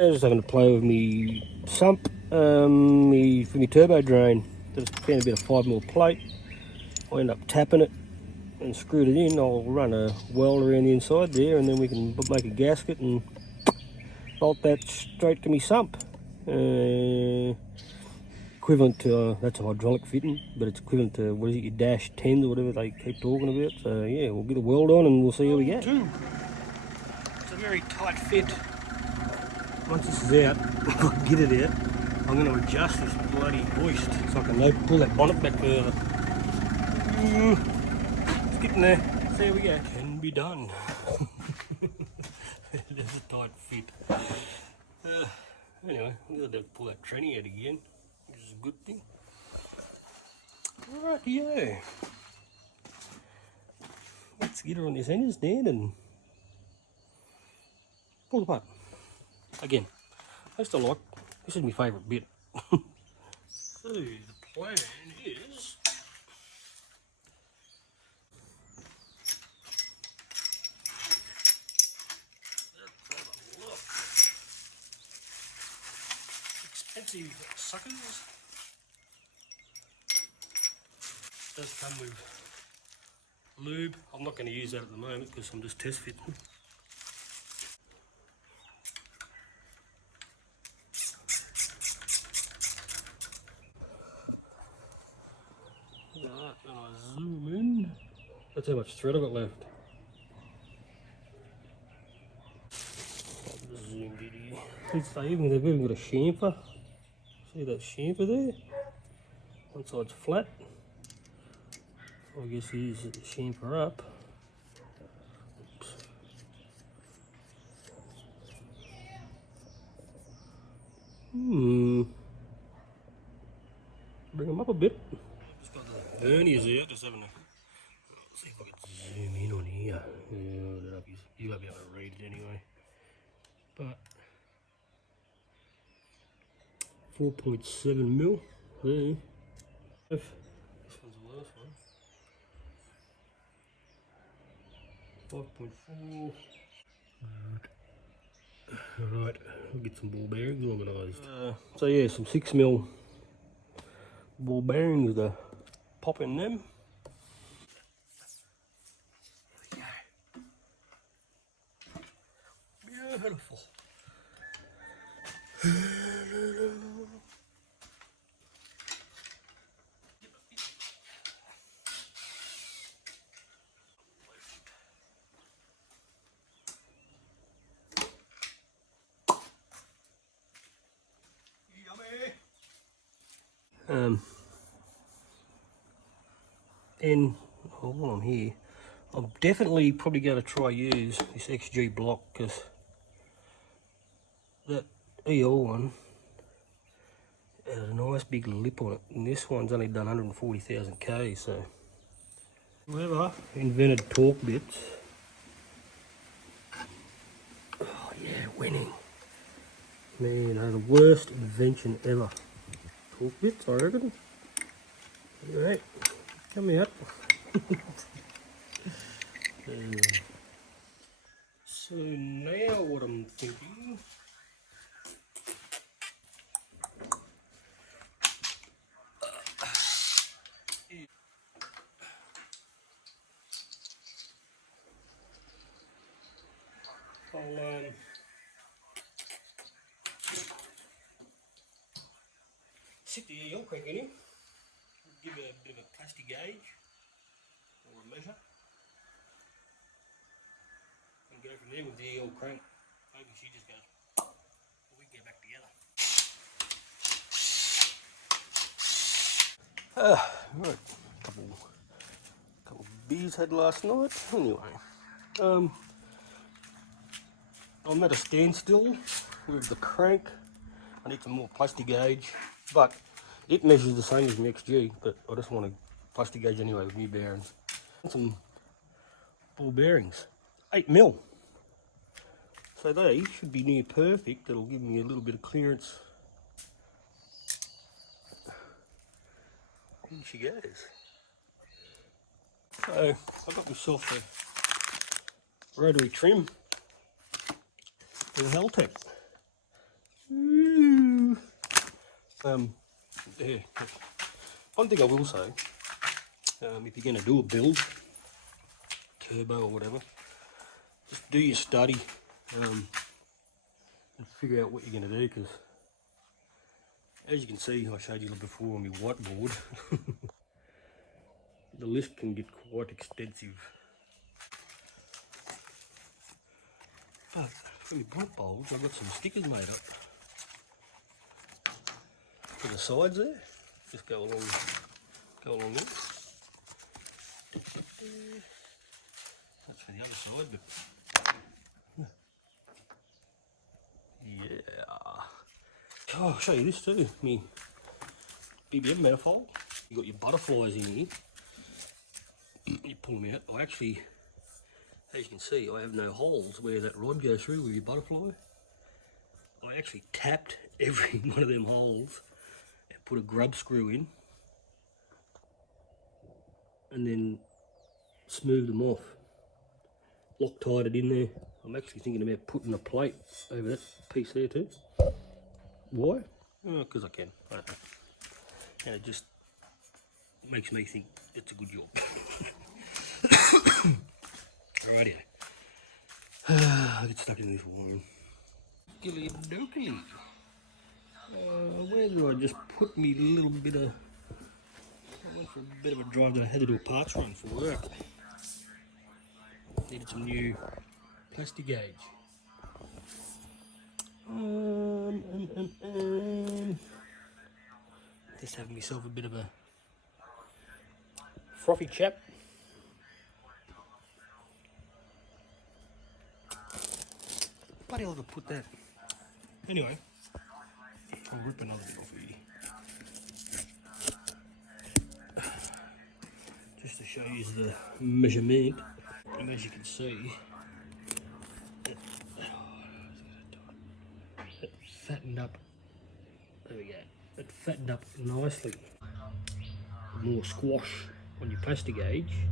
I was having to play with me sump for my turbo drain. Just found a bit of 5mm plate. I end up tapping it and screwed it in. I'll run a weld around the inside there, and then we can make a gasket and bolt that straight to me sump. Equivalent to, that's a hydraulic fitting, but it's equivalent to, what is it, your dash 10s or whatever they keep talking about. So yeah, we'll get a weld on and we'll see how we go. It's a very tight fit. Once this is out, if I can get it out, I'm going to adjust this bloody hoist so I can pull that bonnet back further. Let's get in there, see how we go. Can be done. There's a tight fit. Anyway, I'm going to pull that tranny out again, which is a good thing. Rightio. Let's get her on this end stand and pull it apart. Again, I still like, this is my favourite bit. So the plan is, let's have a look. Expensive suckers. Does come with lube. I'm not going to use that at the moment because I'm just test fitting. Alright, when I zoom in, that's how much thread I've got left. Zoom in. They've even got a chamfer. See that chamfer there? One side's flat. I guess here's the chamfer up. Oops. Bring them up a bit. Just got the verniers out, just having a, let's see if I can zoom in on here. Yeah, you won't be able to read it anyway. But 4.7mm there. This one's the last one. 5.4. Alright, we'll get some ball bearings organised. So yeah, some 6mm ball bearings to pop in them. Beautiful. And while I'm here, I'm definitely probably going to try use this XG block because that EL one has a nice big lip on it, and this one's only done 140,000 K. So whoever invented torque bits, oh yeah, winning. Man, they're the worst invention ever. Torque bits, I reckon. Alright, come out. So now what I'm thinking, I'll sit the EL crank in him, give it a bit of a plastic gauge or a measure, and go from there with the EL crank. Maybe she just goes, we can get back together. Right, couple beers had last night. Anyway, I'm at a standstill with the crank. I need some more plastic gauge, but it measures the same as my XG, but I just want a plastic gauge anyway with new bearings. Some ball bearings, 8mm. So they should be near perfect. It'll give me a little bit of clearance. In she goes. So I got myself a rotary trim for the Intech. Yeah. One thing I will say, if you're going to do a build, turbo or whatever, just do your study and figure out what you're going to do, because as you can see, I showed you before on my whiteboard, the list can get quite extensive. But for my blunt bulbs, I've got some stickers made up for the sides there. Just go along there. That's for the other side, but yeah. Oh, I'll show you this too, me BBM manifold. You got your butterflies in here. You pull them out. I actually, as you can see, I have no holes where that rod goes through with your butterfly. I actually tapped every one of them holes and put a grub screw in, and then smoothed them off. Loctite it in there. I'm actually thinking about putting a plate over that piece there too. Why? Because I can. I don't know. And it just makes me think it's a good job. Rightio. I get stuck in this one. Gilly dokily. Where do I just put me little bit of... I went for a bit of a drive that I had to do a parts run for work. Needed some new plastic gauge. Just having myself a bit of a frothy chap. Bloody hell, to put that. Anyway, I'll rip another bit off here. Just to show you the measurement. And as you can see, it fattened up. There we go. It fattened up nicely. More squash on your plastic gauge.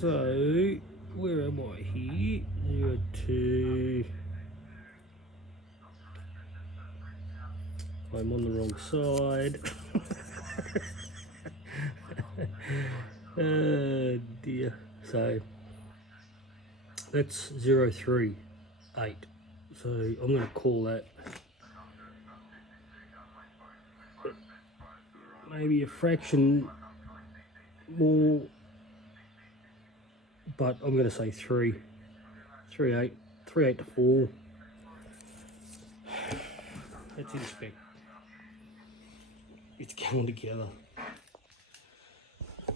So, where am I here? 0 2. I'm on the wrong side. Oh dear. So that's 038. So I'm going to call that maybe a fraction more, but I'm going to say 3.8 to 4. Let's inspect. It's going together.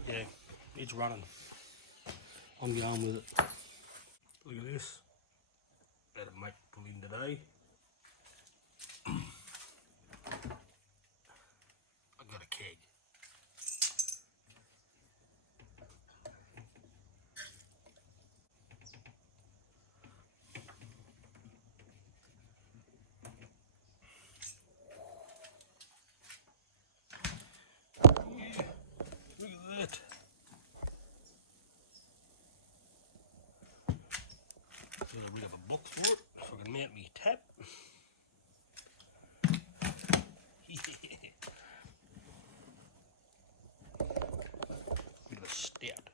Yeah, it's running. I'm going with it. Look at this. Better make pull in today. I got a keg. Yeah, look at that. There's a bit of a box for it, so I can mount me tap. Bit of a stout.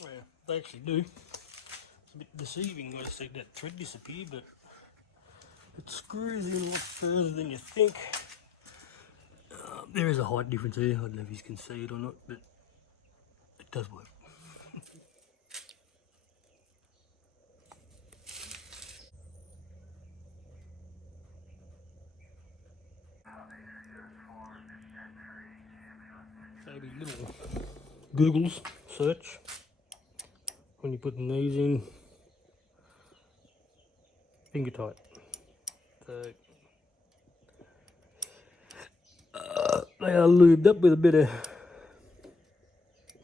Yeah, they actually do. It's a bit deceiving. I see that thread disappear, but it screws in a lot further than you think. There is a height difference here. I don't know if you can see it or not, but it does work. Maybe little Google's search when you put these in. Finger tight. So they are lubed up with a bit of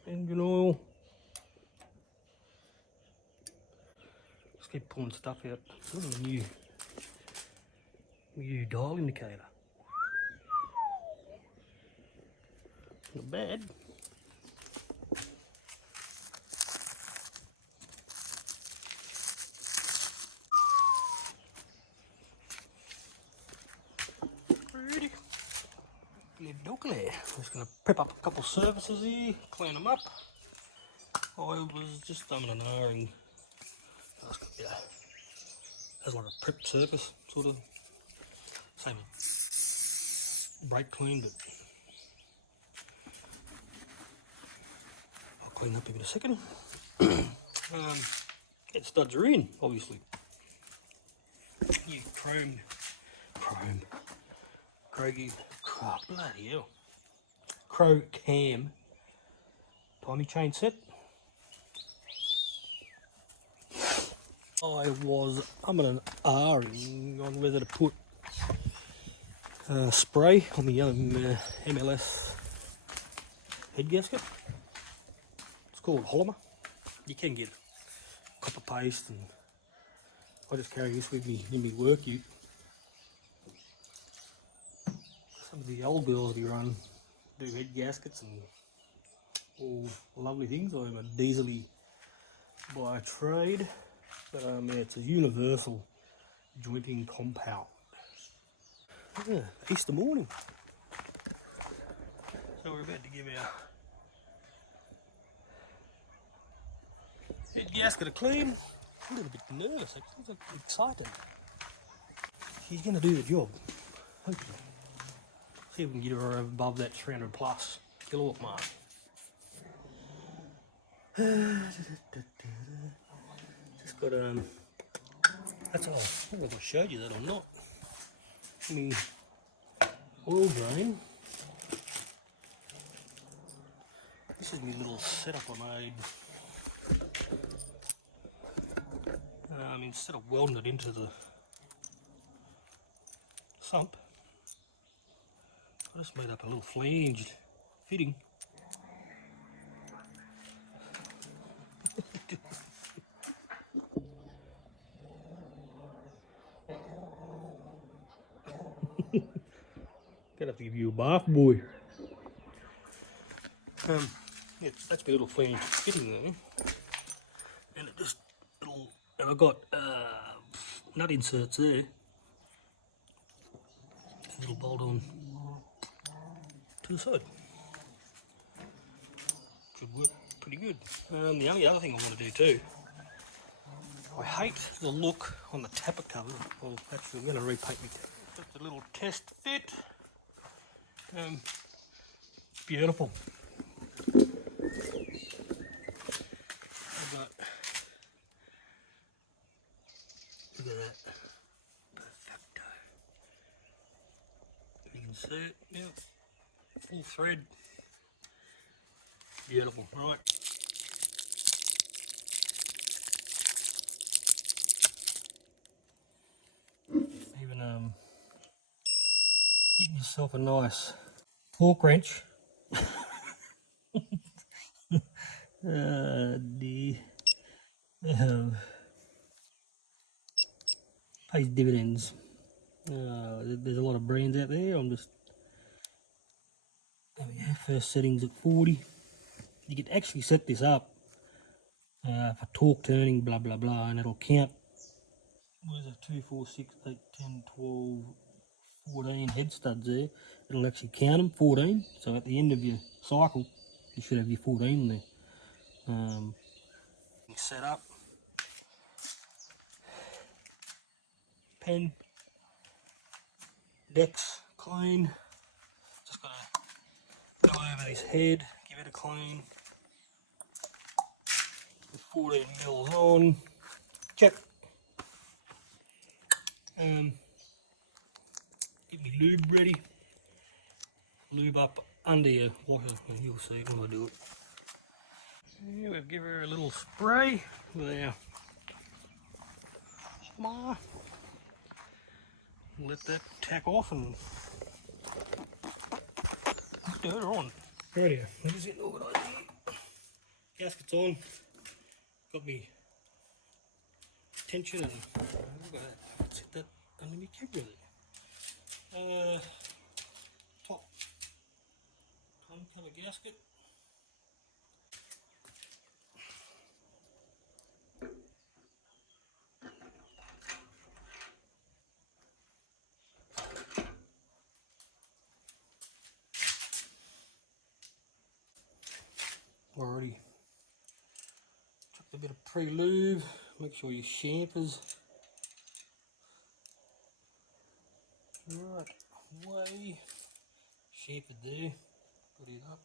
engine oil. Just keep pulling stuff out. Look at the new dial indicator. Not bad. dokey. I'm just going to prep up a couple surfaces here, clean them up. I was just thumbing an R-ing. Has like a prep surface, sort of. Same as brake clean, but I'll clean up in a second. Get studs are in, obviously. You Craigie, oh, bloody hell. Crow cam, timey chain set. I'm an R-ing on whether to put spray on the MLS head gasket. It's called Polymer. You can get copper paste, and I just carry this with me in my work ute. Some of the old girls we run do head gaskets and all lovely things. I'm a diesely by trade, but yeah, it's a universal jointing compound. Yeah, Easter morning. So we're about to give our head gasket a clean. I'm a little bit nervous, actually. It's exciting. She's going to do the job, hopefully. See if we can get her above that 300 plus kilowatt mark. Just got that's all. I don't know if I showed you that or not. My oil drain. This is my little setup I made. Instead of welding it into the sump, I just made up a little flanged fitting. Gonna have to give you a bath, boy. Yeah, that's my little flange fitting there, and and I got nut inserts there. A little bolt on to the side. Should work pretty good. The only other thing I want to do too, I hate the look on the tapper cover. Well, actually, I'm going to repaint my tapper. Just a little test fit. Beautiful. Look at that. Perfecto. You can see it, yeah. Full thread. Beautiful, right. Even getting yourself a nice torque wrench. Dear. Pays dividends. There's a lot of brands out there. I'm just, there we go, first settings at 40. You can actually set this up for torque turning, blah blah blah, and it'll count. Where's it? 2, 4, 6, 8, 10, 12, 14 head studs there. It'll actually count them, 14. So at the end of your cycle, you should have your 14 there. Set up. Pen. Decks clean. Just gotta go over this head, give it a clean. With 14 mils on. Check. Get me lube ready. Lube up under your washer, and you'll see when I do it. Yeah, we'll give her a little spray with our hammer. Let that tack off and do it on. Rightio, I'm just getting organised. Gasket's on. Got me tension and look at that. Set that under my camera there. Top tongue cover gasket. already chucked a bit of pre-lube. Make sure your chamfer's right way. Chamfer there, put it up.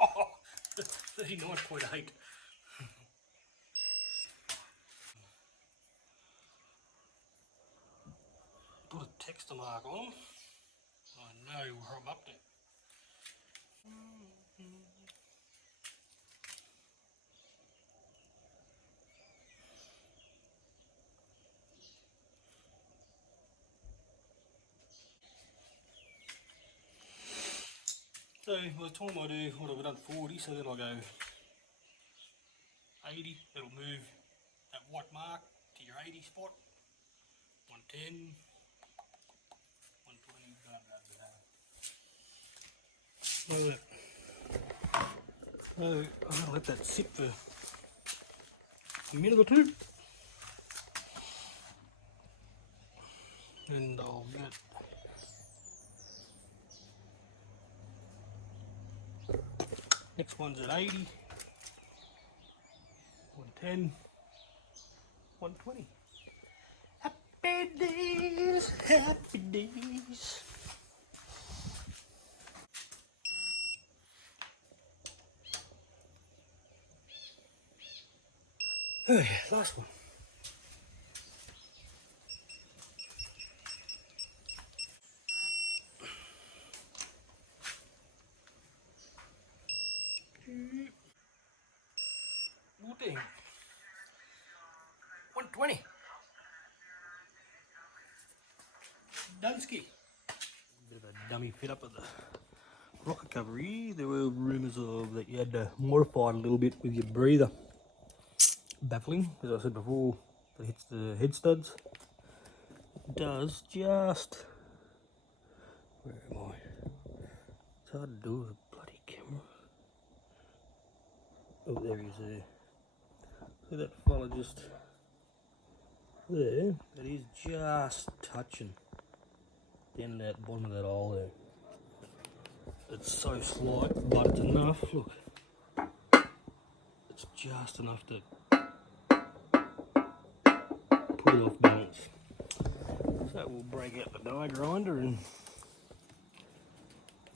Oh, 39.8. Put a texture mark on. I know where I'm up to. So by the time I do what I've done 40, so then I go 80, it'll move that white mark to your 80 spot, 110, 120, blah, blah, blah. So I'm going to let that sit for a minute or two, and I'll get next one's at 80, 110, 120. Happy days, happy days. Oh yeah, last one. Wooding. 120. Dunsky. Bit of a dummy fit up of the rocket cover here. There were rumours of that you had to modify it a little bit with your breather. Baffling, as I said before, that hits the head studs. It does just. Where am I? It's hard to do with a bloody camera. Oh, there he is there. See that fella just there? That is just touching down that bottom of that hole there. It's so slight, but it's enough. Look, it's just enough to put it off balance. So we'll break out the die grinder and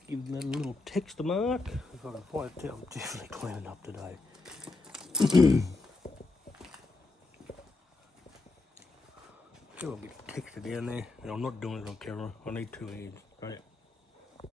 give that a little texture mark. If I can find it, I'm definitely cleaning up today. Feel a bit of texture down there, and I'm not doing it on camera. I need 2 hands. Right?